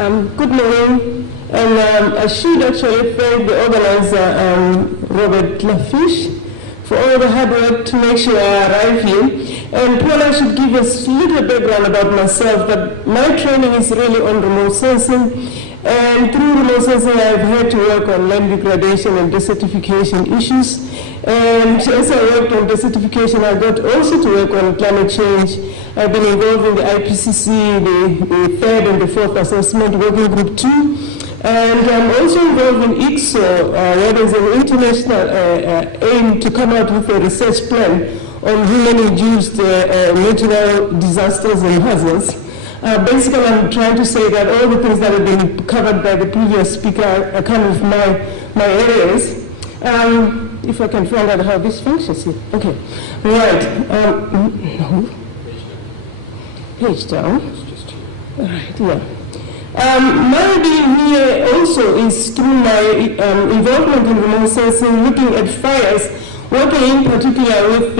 Good morning, and I should actually thank the organizer, Robert Lafiche, for all the hard work to make sure I arrive here. And Paul, I should give us a little background about myself, that my training is really on remote sensing, and through remote sensing I've had to work on land degradation and desertification issues. And as I worked on desertification, I got also to work on climate change. I've been involved in the IPCC, the third and the fourth assessment working group 2. And I'm also involved in ICSO, where there's an international aim to come out with a research plan on human-induced natural disasters and hazards. Basically, I'm trying to say that all the things that have been covered by the previous speaker are kind of my areas. If I can find out how this functions here. Okay, right. No. Page down. All right, yeah. My being here also is through my involvement in remote sensing, looking at fires, working in particular with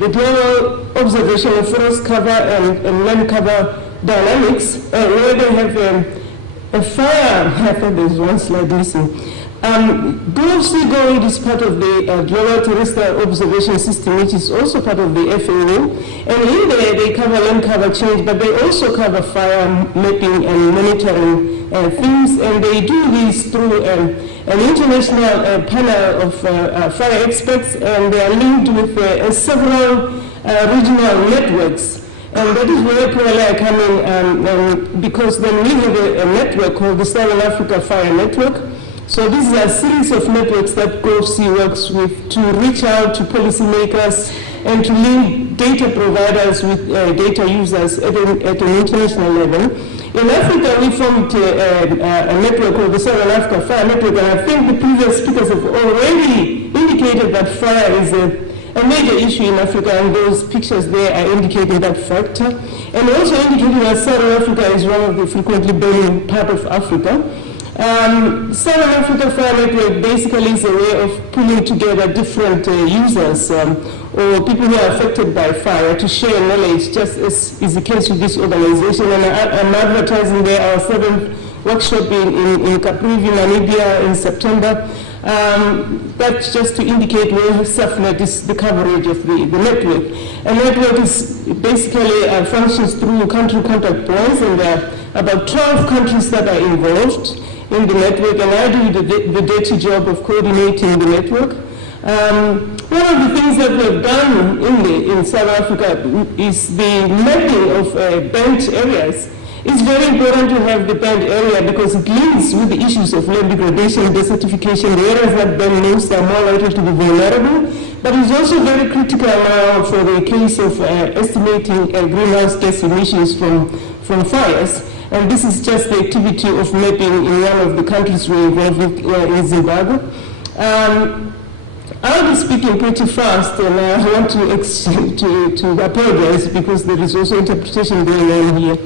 the global observation of forest cover and land cover dynamics, where they have a fire. I thought there's one slide missing. GLOBE is part of the Global Terrestrial Observation System, which is also part of the FAO. And in there, they cover land cover change, but they also cover fire mapping and monitoring things. And they do this through an international panel of fire experts, and they are linked with several regional networks. And that is where probably I come in, because then we have a network called the Southern Africa Fire Network. So this is a series of networks that GovC works with to reach out to policymakers and to link data providers with data users at an international level. In Africa, we formed a network called the Southern Africa Fire Network, and I think the previous speakers have already indicated that fire is a major issue in Africa, and those pictures there are indicating that factor. And also indicating that Southern Africa is one of the frequently burning part of Africa. Southern Africa Fire Network basically is a way of pulling together different users or people who are affected by fire to share knowledge, just as is the case with this organization. And I'm advertising there our 7th workshop in Caprivi, Namibia in September. That's just to indicate where SAFNet is the coverage of the network. A network is basically functions through country contact points, and there are about 12 countries that are involved in the network, and I do the dirty job of coordinating the network. One of the things that we've done in South Africa is the mapping of banned areas. It's very important to have the banned area because it links with the issues of land degradation, desertification. The areas that burn most are more likely to be vulnerable, but it's also very critical now for the case of estimating greenhouse gas emissions from fires. And this is just the activity of mapping in one of the countries we're involved with in Zimbabwe. I'll be speaking pretty fast, and I want to apologize because there is also interpretation going on here.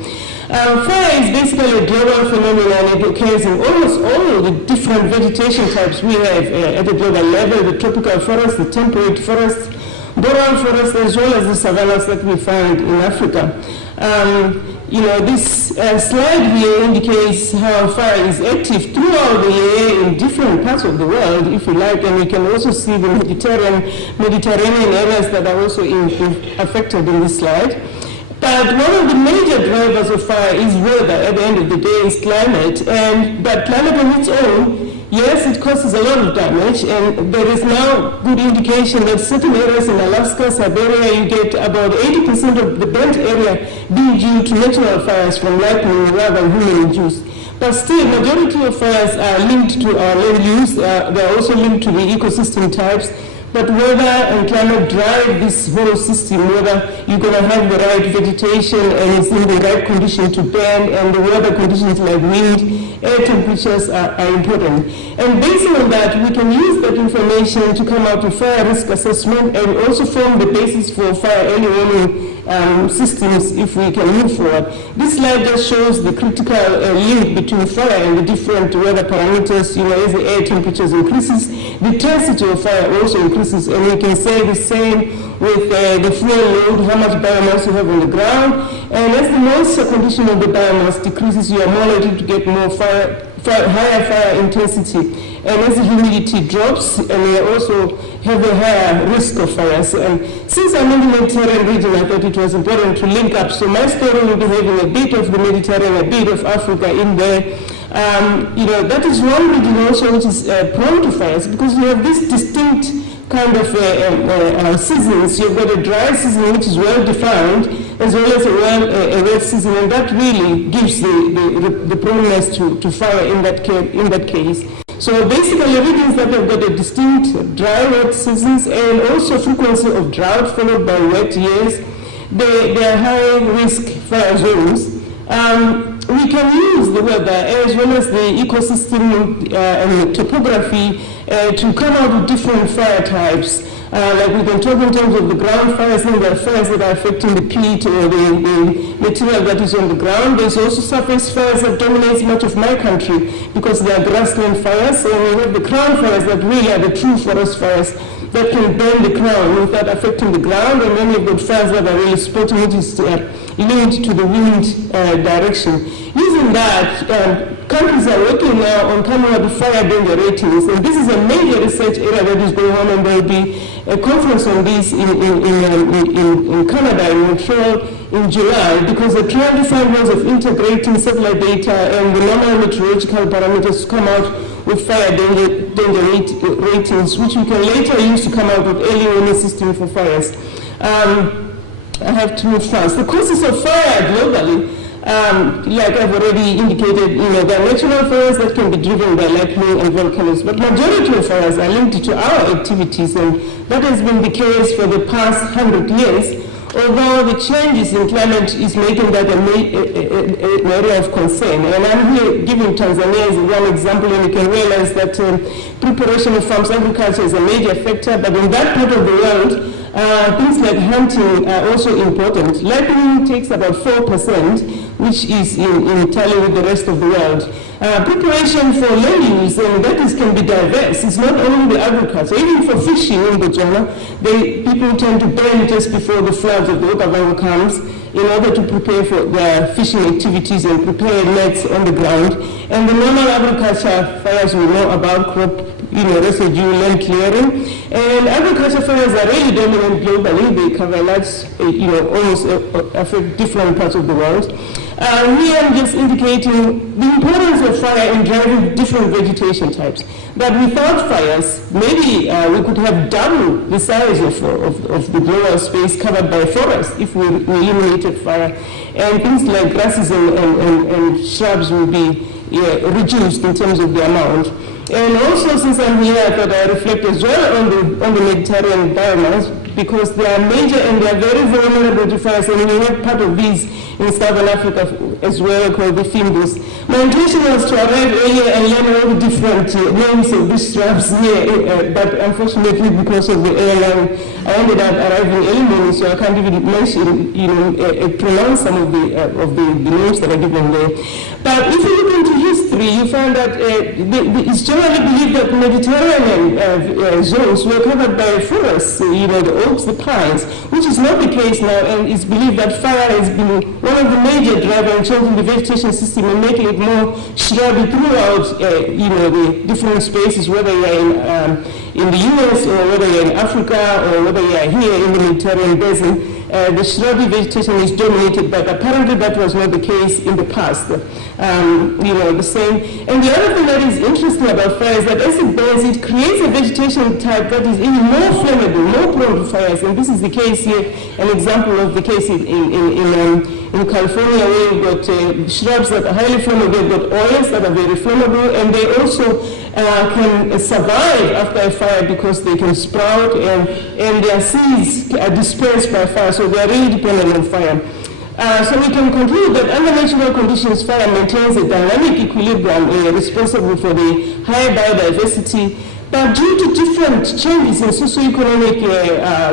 Fire is basically a global phenomenon. It occurs in almost all the different vegetation types we have at a global level: the tropical forest, the temperate forest, boreal forest, as well as the savannas that we find in Africa. This slide here indicates how fire is active throughout the year in different parts of the world, if you like, and you can also see the Mediterranean areas that are also affected in this slide. But one of the major drivers of fire is weather. At the end of the day, is climate, but climate on its own, yes, it causes a lot of damage, and there is now good indication that certain areas in Alaska, Siberia, you get about 80% of the burnt area being due to natural fires from lightning rather than human-induced. But still, majority of fires are linked to our land use. They are also linked to the ecosystem types. But weather and climate drive this whole system, whether you're going to have the right vegetation and it's in the right condition to burn, and the weather conditions like wind, air temperatures are important. And based on that, we can use that information to come out with fire risk assessment and also form the basis for fire early warning systems if we can move forward. This slide just shows the critical link between fire and the different weather parameters. As the air temperatures increases, the intensity of fire also increases, and we can say the same with the fuel load, how much biomass you have on the ground. And as the moisture condition of the biomass decreases, you are more likely to get more higher fire intensity. And as the humidity drops, and we also have a higher risk of fires. And since I'm in the Mediterranean region, I thought it was important to link up. So my story will be having a bit of the Mediterranean, a bit of Africa in there. That is one region also which is prone to fires, because you have this distinct kind of seasons. You've got a dry season which is well defined, as well as a wet season, and that really gives the proneness to fire in that case. So basically, regions that have got a distinct dry, wet seasons and also frequency of drought followed by wet years, they are high risk fire zones. We can use the weather as well as the ecosystem and the topography to come out with different fire types. Like we can talk in terms of the ground fires, and there are fires that are affecting the peat or the material that is on the ground. There's also surface fires that dominate much of my country because they are grassland fires, and we have the crown fires that really are the true forest fires that can burn the crown without affecting the ground, and then you've got fires that are really spotting, which is linked to the wind direction. Using that, countries are working now on coming up with fire danger ratings, and this is a major research area that is going on, and there will be a conference on this in Canada, in Montreal, in July, because they're trying to find ways of integrating satellite data and the normal meteorological parameters to come out with fire danger ratings, which we can later use to come out with early warning system for fires. I have to move fast. The causes of fire globally, like I've already indicated, there are natural fires that can be driven by lightning and volcanoes, but majority of fires are linked to our activities, and that has been the case for the past 100 years, although the changes in climate is making that an area of concern. And I'm here giving Tanzania as one example, and you can realize that preparation of farms agriculture is a major factor, but in that part of the world, things like hunting are also important. Lightning takes about 4%, which is in tally with the rest of the world. Preparation for land use, and that can be diverse. It's not only the agriculture. Even for fishing in Botswana, people tend to burn just before the floods of the Opha comes in order to prepare for their fishing activities and prepare nets on the ground. And the normal agriculture fires we know about, crop residue, land clearing. And agriculture fires are really dominant globally. They cover large, almost affect different parts of the world. Here I'm just indicating the importance of fire in driving different vegetation types. But without fires, maybe we could have double the size of the global space covered by forest if we eliminated fire. And things like grasses and shrubs will be reduced in terms of the amount. And also, since I'm here, I thought I reflect as well on the Mediterranean biomes, because they are major and they are very vulnerable to fires, and we have part of these in Southern Africa as well, called the Fynbos. My intention was to arrive earlier and learn all the different names of these shrubs here, but unfortunately, because of the airline, I ended up arriving early morning, so I can't even mention, pronounce some of the names that are given there. But if you look into history, you find that it's generally believed that Mediterranean zones were covered by forests, the oaks, the pines, which is not the case now, and it's believed that fire has been one of the major drivers in changing the vegetation system and making it more shrubby throughout, the different spaces, whether you're in the US or whether you're in Africa or whether you're here in the Mediterranean basin. The shrubby vegetation is dominated, but apparently that was not the case in the past. The same. And the other thing that is interesting about fire is that as it burns, it creates a vegetation type that is even more flammable, more prone to fires. And this is the case here, an example of the case in California, where you've got shrubs that are highly flammable. They've got oils that are very flammable, and they also can survive after a fire because they can sprout, and their seeds are dispersed by fire, so they are really dependent on fire. So we can conclude that under natural conditions, fire maintains a dynamic equilibrium responsible for the high biodiversity, But due to different changes in socioeconomic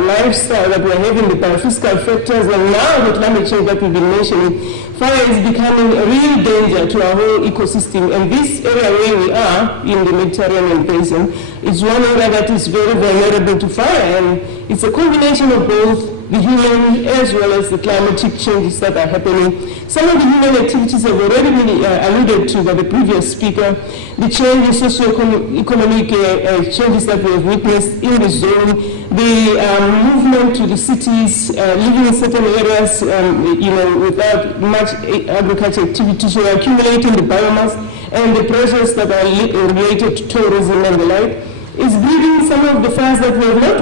lifestyle that we're having, the biophysical factors, and now the climate change that we've been mentioning, fire is becoming a real danger to our whole ecosystem. And this area where we are, in the Mediterranean basin, is one area that is very vulnerable to fire. And it's a combination of both the human as well as the climatic changes that are happening. Some of the human activities have already been alluded to by the previous speaker. The change in socioeconomic changes that we have witnessed in the zone, the movement to the cities, living in certain areas without much agricultural activity, so accumulating the biomass and the pressures that are related to tourism and the like, is breeding some of the fires that we have not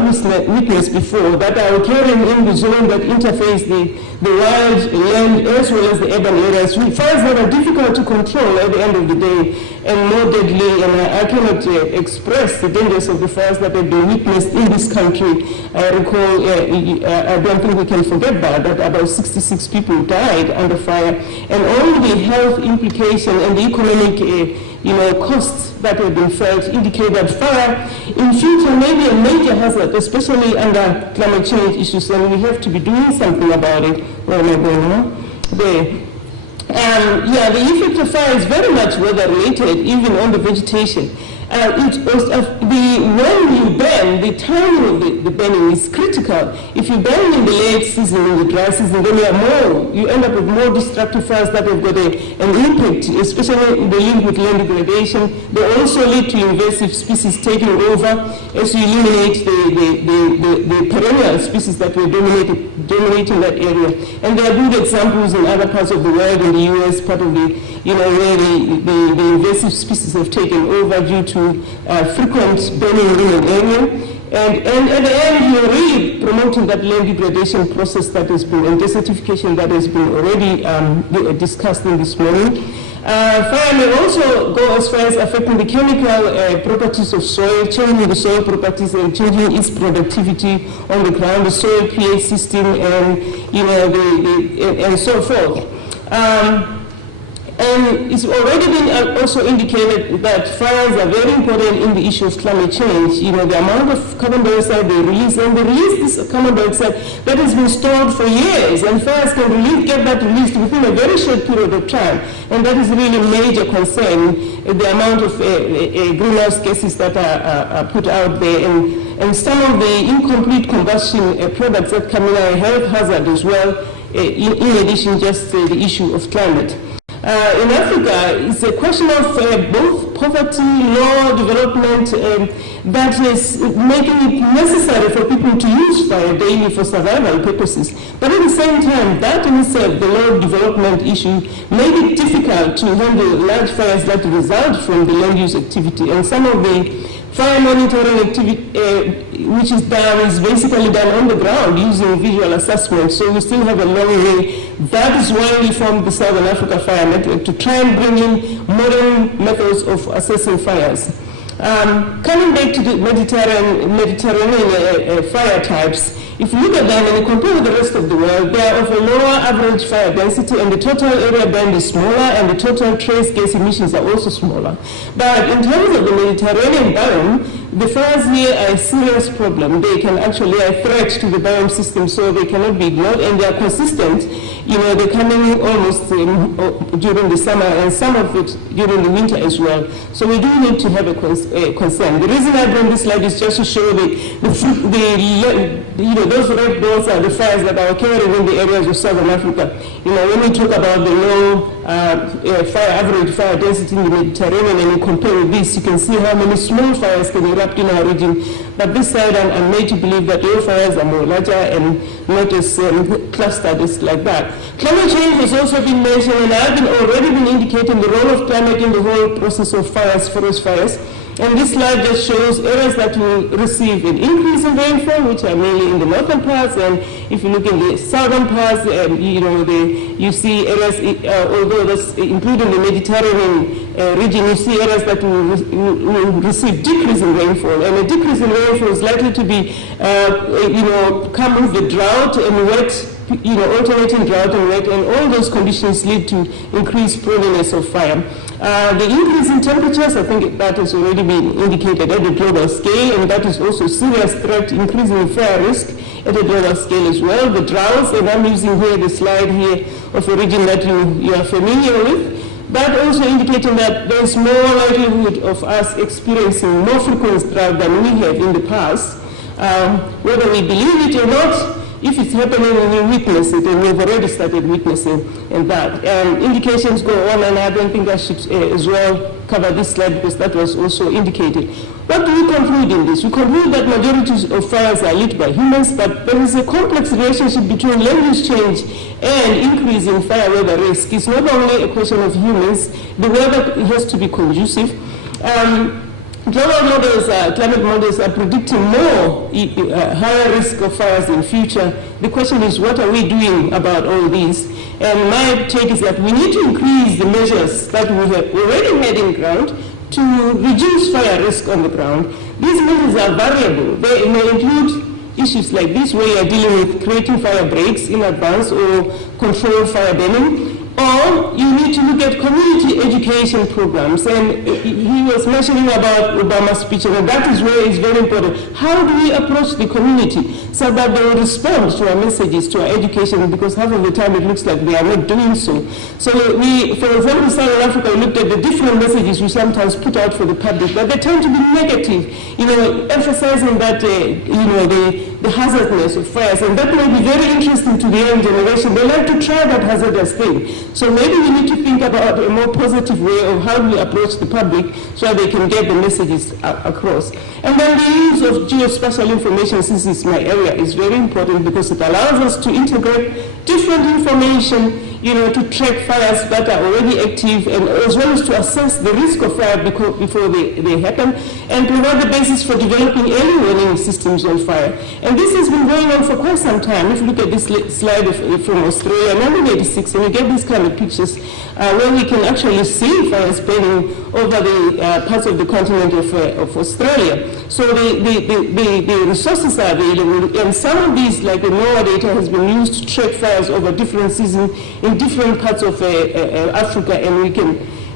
witnessed before, that are occurring in the zone that interface the wild land as well as the urban areas. Fires that are difficult to control at the end of the day and more deadly, and I cannot express the dangers of the fires that have been witnessed in this country. I recall, I don't think we can forget that about 66 people died under fire, and all the health implication and the economic costs that have been felt indicate that fire in future may be a major hazard, especially under climate change issues, and we have to be doing something about it. Where am I going now? There. The effect of fire is very much weather related, even on the vegetation. When you burn, the timing of the burning is critical. If you burn in the late season, in the dry season, then you end up with more destructive fires that have got an impact, especially the link with land degradation. They also lead to invasive species taking over as you eliminate the perennial species that were dominating that area. And there are good examples in other parts of the world, in the US, part of the, where the invasive species have taken over due to frequent burning in an area. And at the end, you're really promoting that land degradation process that has been, and desertification that has been already discussed in this morning. Fire may also go as far as affecting the chemical properties of soil, changing the soil properties and changing its productivity on the ground, the soil pH system, and and so forth. And it's already been also indicated that fires are very important in the issue of climate change. The amount of carbon dioxide they release, and they release this carbon dioxide that has been stored for years, and fires can get that released within a very short period of time. And that is really a major concern, the amount of greenhouse gases that are put out there, and some of the incomplete combustion products that come in are a health hazard as well, in addition just the issue of climate. In Africa, it's a question of both poverty, low development, that is making it necessary for people to use fire daily for survival purposes. But at the same time, that in itself, the low development issue, made it difficult to handle large fires that result from the land use activity. And some of the fire monitoring activity, which is basically done on the ground using visual assessment. So we still have a long way. That is why we formed the Southern Africa Fire Network, to try and bring in modern methods of assessing fires. Coming back to the Mediterranean fire types, if you look at them and you compare with the rest of the world, they are of a lower average fire density, and the total area burned is smaller, and the total trace gas emissions are also smaller. But in terms of the Mediterranean biome, the fires here are a serious problem. They can actually a threat to the biome system, so they cannot be ignored, and they are consistent. They're coming almost during the summer, and some of it during the winter as well. So we do need to have a concern. The reason I bring this slide is just to show those red dots are the fires that are occurring in the areas of Southern Africa. When we talk about the low average fire density in the Mediterranean, and you compare with this, you can see how many small fires can erupt in our region. But this side, I'm made to believe that low fires are more larger and not as clustered as like that. Climate change has also been mentioned, and I've already been indicating the role of climate in the whole process of fires, forest fires. And this slide just shows areas that will receive an increase in rainfall, which are mainly in the northern parts. And if you look in the southern parts, you see areas, although that's including the Mediterranean region, you see areas that will receive decrease in rainfall. And a decrease in rainfall is likely to be, come with the drought and wet, alternating drought and wet, and all those conditions lead to increased proneness of fire. The increase in temperatures, I think that has already been indicated at the global scale, and that is also a serious threat, increasing fire risk at a global scale as well. The droughts, and I'm using here the slide here of a region that you are familiar with, but also indicating that there's more likelihood of us experiencing more frequent drought than we have in the past. Whether we believe it or not, if it's happening, we witness it, and we've already started witnessing that. Indications go on, and I don't think I should as well cover this slide because that was also indicated. What do we conclude in this? We conclude that majority of fires are lit by humans, but there is a complex relationship between land use change and increase in fire weather risk. It's not only a question of humans. The weather has to be conducive. Global models, climate models are predicting more higher risk of fires in future. The question is, what are we doing about all this? And my take is that we need to increase the measures that we have already had in ground to reduce fire risk on the ground. These measures are variable. They may include issues like this, where you are dealing with creating fire breaks in advance or control fire burning. Or you need to look at community education programs. And he was mentioning about Obama's speech, and that is where it's very important. How do we approach the community so that they will respond to our messages, to our education, because half of the time it looks like they are not doing so. So we, for example, in South Africa, we looked at the different messages we sometimes put out for the public, but they tend to be negative, emphasizing that, the hazardness of fires, and that may be very interesting to the young generation. They like to try that hazardous thing. So maybe we need to think about a more positive way of how we approach the public so they can get the messages across. And then the use of geospatial information, since it's my area, is very important because it allows us to integrate different information, to track fires that are already active, and as well as to assess the risk of fire before they happen, and provide the basis for developing early warning systems on fire. And this has been going on for quite some time. If you look at this slide from Australia, 1986, and you get these kind of pictures where we can actually see fires burning over the parts of the continent of Australia. So the resources are available, and some of these, like the NOAA data, has been used to track fires over different seasons in different parts of Africa, and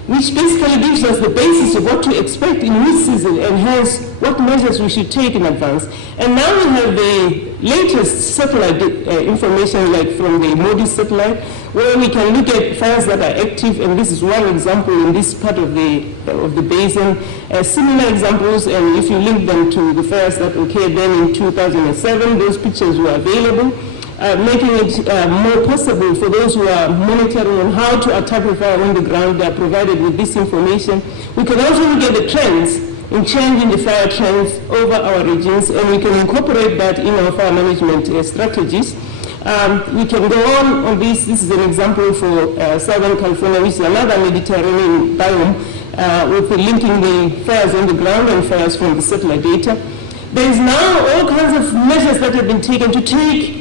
which basically gives us the basis of what to expect in which season, and hence what measures we should take in advance. And now we have the latest satellite information, like from the MODI satellite, where we can look at fires that are active, and this is one example in this part of the basin. Similar examples, and if you link them to the fires that occurred then in 2007, those pictures were available. Making it more possible for those who are monitoring on how to attack the fire on the ground. They are provided with this information. We can also look at the trends in changing the fire trends over our regions, and we can incorporate that in our fire management strategies. We can go on this. This is an example for Southern California, which is another Mediterranean biome, with linking the fires on the ground and fires from the satellite data. There is now all kinds of measures that have been taken to take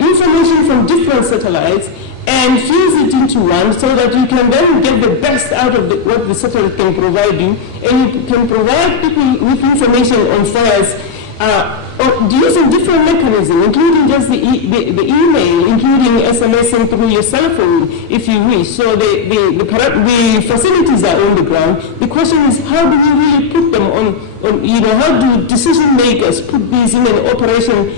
information from different satellites and fuse it into one, so that you can then get the best out of what the satellite can provide you, and you can provide people with information on fires using different mechanisms, including just the email, including SMSing through your cell phone, if you wish. So the facilities are on the ground. The question is, how do we really put them on how do decision makers put these in an operation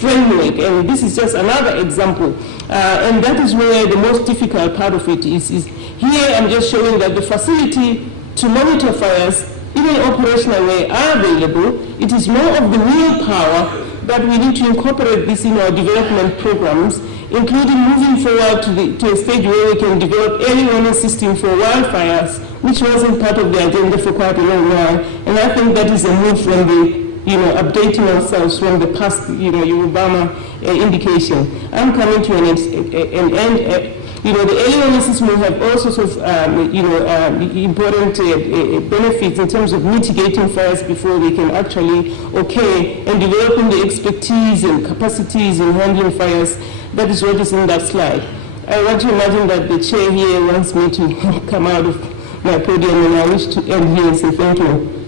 framework? And this is just another example. And that is where the most difficult part of it is here I'm just showing that the facility to monitor fires, even operational way, are available. It is more of the willpower that we need to incorporate this in our development programs, including moving forward to a stage where we can develop early warning system for wildfires, which wasn't part of the agenda for quite a long while. And I think that is a move from the updating ourselves from the past, Obama indication. I'm coming to an end. The early warning system will have all sorts of, important benefits in terms of mitigating fires before they can actually occur, and developing the expertise and capacities in handling fires. That is what is in that slide. I want to imagine that the chair here wants me to come out of my podium, and I wish to end here and say thank you.